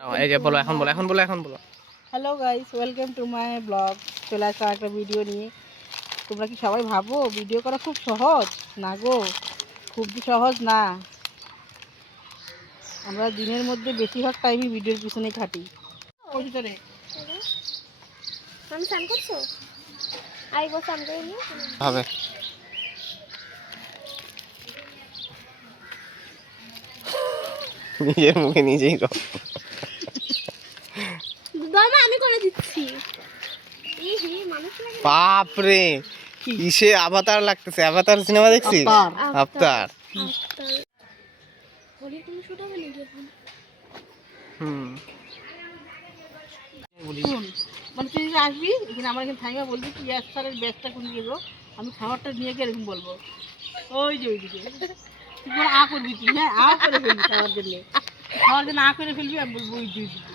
এই যে বলো, এখন বলো, এখন বলো, এখন বলো। Hello guys, welcome to my blog. চলে আসা একটা ভিডিও নিয়ে। তোমরা কি সবাই ভাবো ভিডিও করা খুব সহজ? না গো, খুব সহজ না। আমরা দিনের মধ্যে বেশিরভাগ টাইমই ভিডিওর পিছনে খাটি। ওর ভিতরে আমি স্নান করছো? আই গো স্নান করে নিয়ে হবে নিজের মুখে নিজেই দাও। দাদা আমি করে দিচ্ছি। এই হে মানুষ লাগে। বাপ রে, কিসে অবতার লাগতেছে। অবতার সিনেমা দেখছিস? অবতার। বলি তুমি শুট হবে নাকি এখন? শুন, মানে তুই যদি আসবি এখানে, আমার এখানে থাকবে, বলবি কি স্যারের ব্যাগটা কোন দিকে গো, আমি খাবারটা নিয়ে গিয়ে এরকম বলবো, ওই যে ওইদিকে। তুই করে আ করবি, তুই হ্যাঁ আ করে ফেলবি খাওয়ার জন্য, খাওয়ার জন্য আ করে ফেলবি, আমি বলবো ওই দুই দিকে।